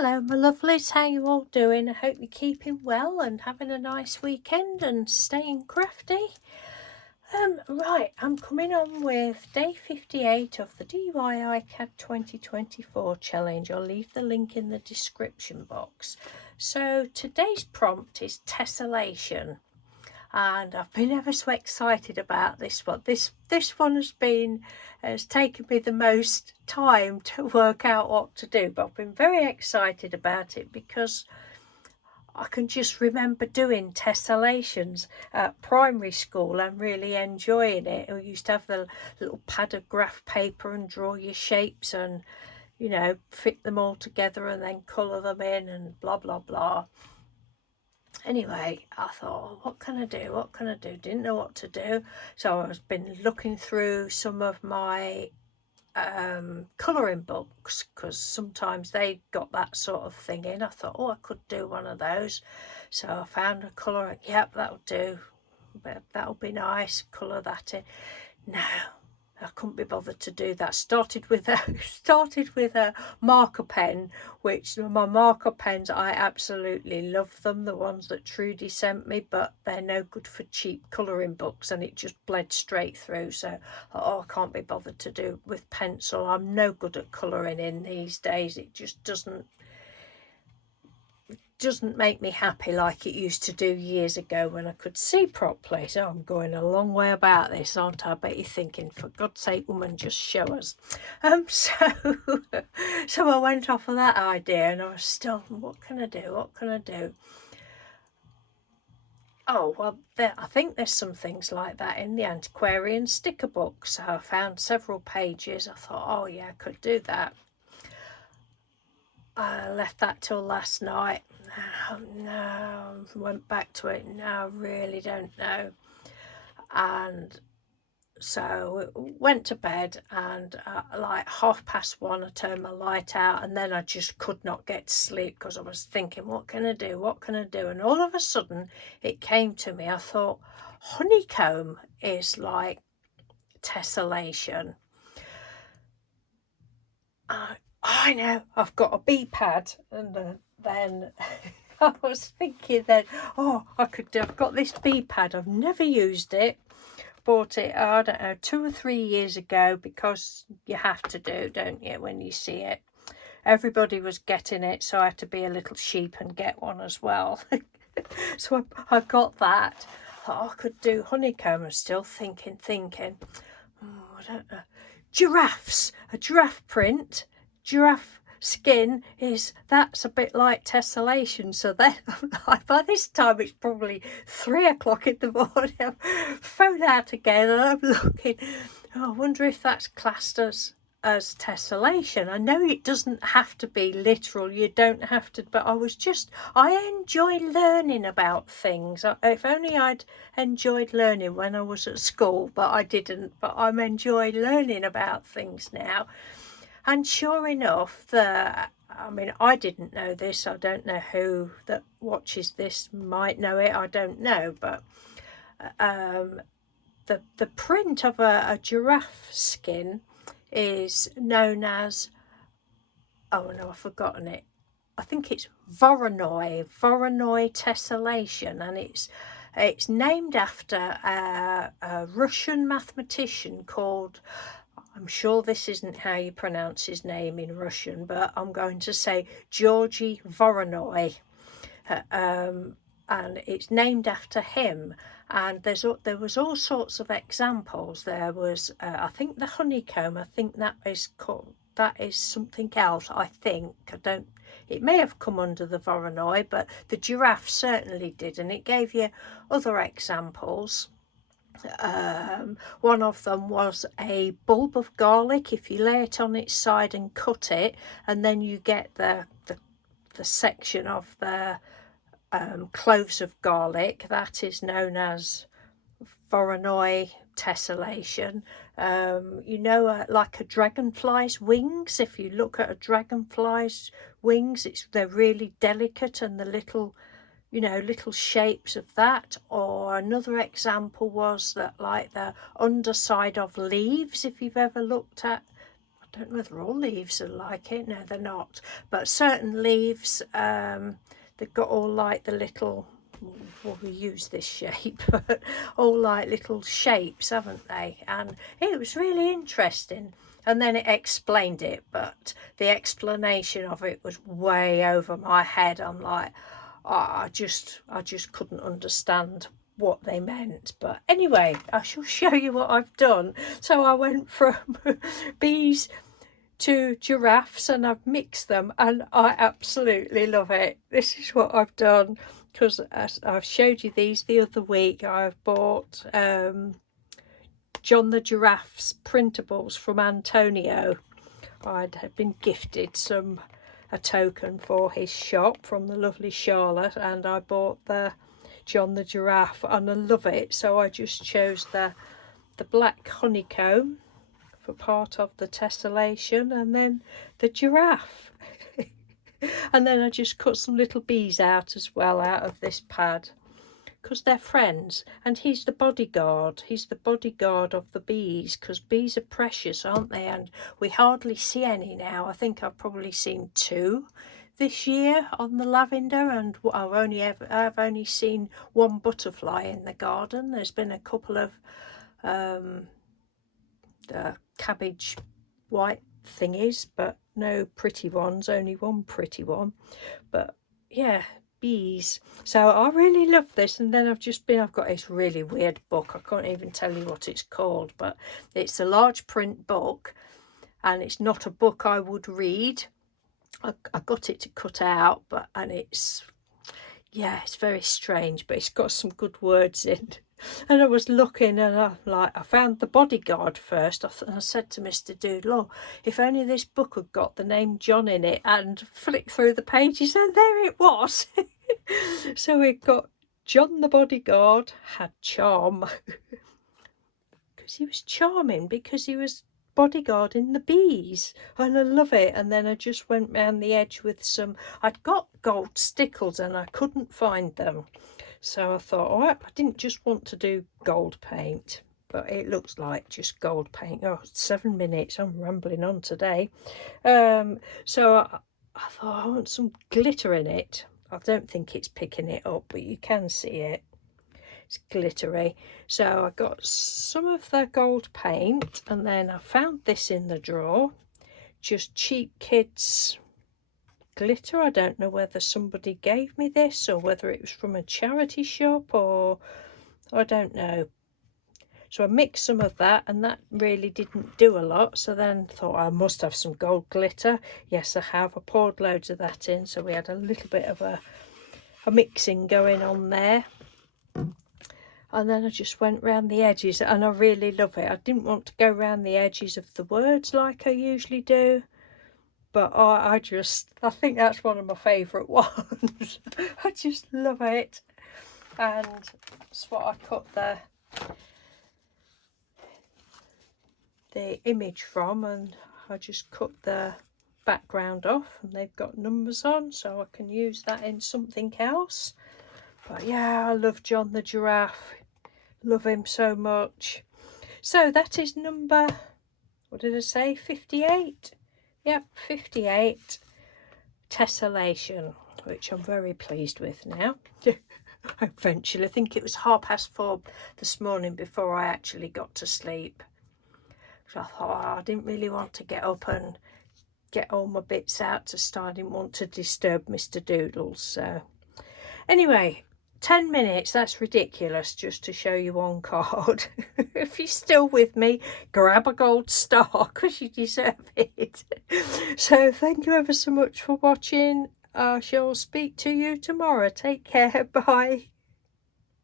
Hello my lovelies, how you all doing? I hope you're keeping well and having a nice weekend and staying crafty. Right, I'm coming on with day 58 of the DIY CAD 2024 challenge. I'll leave the link in the description box. So today's prompt is tessellation. And I've been ever so excited about this one. This one has taken me the most time to work out what to do, but I've been very excited about it because I can just remember doing tessellations at primary school and really enjoying it. We used to have the little pad of graph paper and draw your shapes and, you know, fit them all together and then colour them in and blah blah blah. Anyway, I thought, what can I do? What can I do? Didn't know what to do. So I've been looking through some of my colouring books because sometimes they got that sort of thing in. I thought, oh, I could do one of those. So I found a colour. Yep, that'll do. But that'll be nice. Colour that in. No, I couldn't be bothered to do that. Started with a marker pen, which my marker pens, I absolutely love them, the ones that Trudy sent me, but they're no good for cheap colouring books and it just bled straight through. So I can't be bothered to do with pencil. I'm no good at colouring in these days. It just doesn't make me happy like it used to do years ago when I could see properly. So I'm going a long way about this, aren't I? I bet you're thinking, for God's sake, woman, just show us. So I went off of that idea and I was still, what can I do? What can I do? Oh, well, I think there's some things like that in the antiquarian sticker book. So I found several pages. I thought, oh yeah, I could do that. I left that till last night. No, went back to it. No, I really don't know. And so went to bed, and like 1:30 I turned my light out, and then I just could not get to sleep because I was thinking, what can I do? What can I do? And all of a sudden it came to me. I thought honeycomb is like tessellation. I know, I've got a bee pad, and then I was thinking then, oh, I've got this bee pad, I've never used it, bought it, I don't know, 2 or 3 years ago, because you have to do, don't you, when you see it. Everybody was getting it, so I had to be a little sheep and get one as well. So I got that. Thought I could do honeycomb. I'm still thinking, I don't know. Giraffes, a giraffe print. Giraffe skin that's a bit like tessellation. So then by this time it's probably 3 o'clock in the morning. I've phoned out again and I'm looking. Oh, I wonder if that's classed as tessellation. I know it doesn't have to be literal, you don't have to, but I enjoy learning about things. If only I'd enjoyed learning when I was at school, but I didn't. But I'm enjoying learning about things now. And sure enough, I didn't know this. I don't know who that watches this might know it. I don't know, but the print of a giraffe skin is known as, oh no, I've forgotten it. I think it's Voronoi tessellation, and it's named after a Russian mathematician called, I'm sure this isn't how you pronounce his name in Russian, but I'm going to say Georgy Voronoi. And it's named after him. And there was all sorts of examples. There was, I think the honeycomb. I think that is something else. I think it may have come under the Voronoi, but the giraffe certainly did, and it gave you other examples. One of them was a bulb of garlic. If you lay it on its side and cut it, and then you get the section of the cloves of garlic, that is known as Voronoi tessellation. Like a dragonfly's wings. If you look at a dragonfly's wings, they're really delicate, and the little shapes of that. Or another example was that, like the underside of leaves, if you've ever looked at, I I don't know whether all leaves are like it. No, they're not. But certain leaves, they've got all like the little, well, we use this shape, but all like little shapes, haven't they? And it was really interesting. And then it explained it, but the explanation of it was way over my head. I'm like, oh, I just couldn't understand what they meant. But anyway, I shall show you what I've done. So I went from bees to giraffes and I've mixed them, and I absolutely love it. This is what I've done, because as I've showed you these the other week, I've bought John the Giraffe's printables from Antonio. I'd been gifted a token for his shop from the lovely Charlotte, and I bought the John the Giraffe and I love it. So I just chose the black honeycomb for part of the tessellation, and then the giraffe. And then I just cut some little bees out as well out of this pad, because they're friends, and he's the bodyguard. He's the bodyguard of the bees, because bees are precious, aren't they? And we hardly see any now. I think I've probably seen 2 this year on the lavender, and I've only seen 1 butterfly in the garden. There's been a couple of cabbage white thingies, but no pretty ones, only 1 pretty one. But yeah, bees. So I really love this. And then I've got this really weird book. I can't even tell you what it's called, but it's a large print book, and it's not a book I would read. I got it to cut out, and it's very strange, but it's got some good words in. And I was looking, and I found the bodyguard first. I said to Mr. Doodle, oh, if only this book had got the name John in it, and flicked through the pages, and there it was. So it got John the bodyguard had charm, because he was charming, because he was bodyguarding the bees, and I love it. And then I just went round the edge with I'd got gold stickles and I couldn't find them, so I thought, oh, I didn't just want to do gold paint, but it looks like just gold paint. Oh, 7 minutes, I'm rambling on today. So I thought, I want some glitter in it. I don't think it's picking it up, but you can see it. It's glittery. So I got some of the gold paint, and then I found this in the drawer, just cheap kids glitter. I don't know whether somebody gave me this or whether it was from a charity shop, or I don't know. So I mixed some of that, and that really didn't do a lot. So then thought, I must have some gold glitter. Yes, I have. I poured loads of that in, so we had a little bit of a mixing going on there. And then I just went round the edges, and I really love it. I didn't want to go round the edges of the words like I usually do, but I think that's one of my favourite ones. I just love it. And that's what I cut the image from, and I just cut the background off, and they've got numbers on, so I can use that in something else. But yeah, I love John the Giraffe. Love him so much. So that is number, what did I say, 58? Yep, 58 Tessellation, which I'm very pleased with now. Eventually, I think it was 4:30 this morning before I actually got to sleep. So I thought, I didn't really want to get up and get all my bits out to start. I didn't want to disturb Mr. Doodles. So anyway, 10 minutes, that's ridiculous, just to show you one card. If you're still with me, grab a gold star, because you deserve it. So thank you ever so much for watching. I shall speak to you tomorrow. Take care. Bye.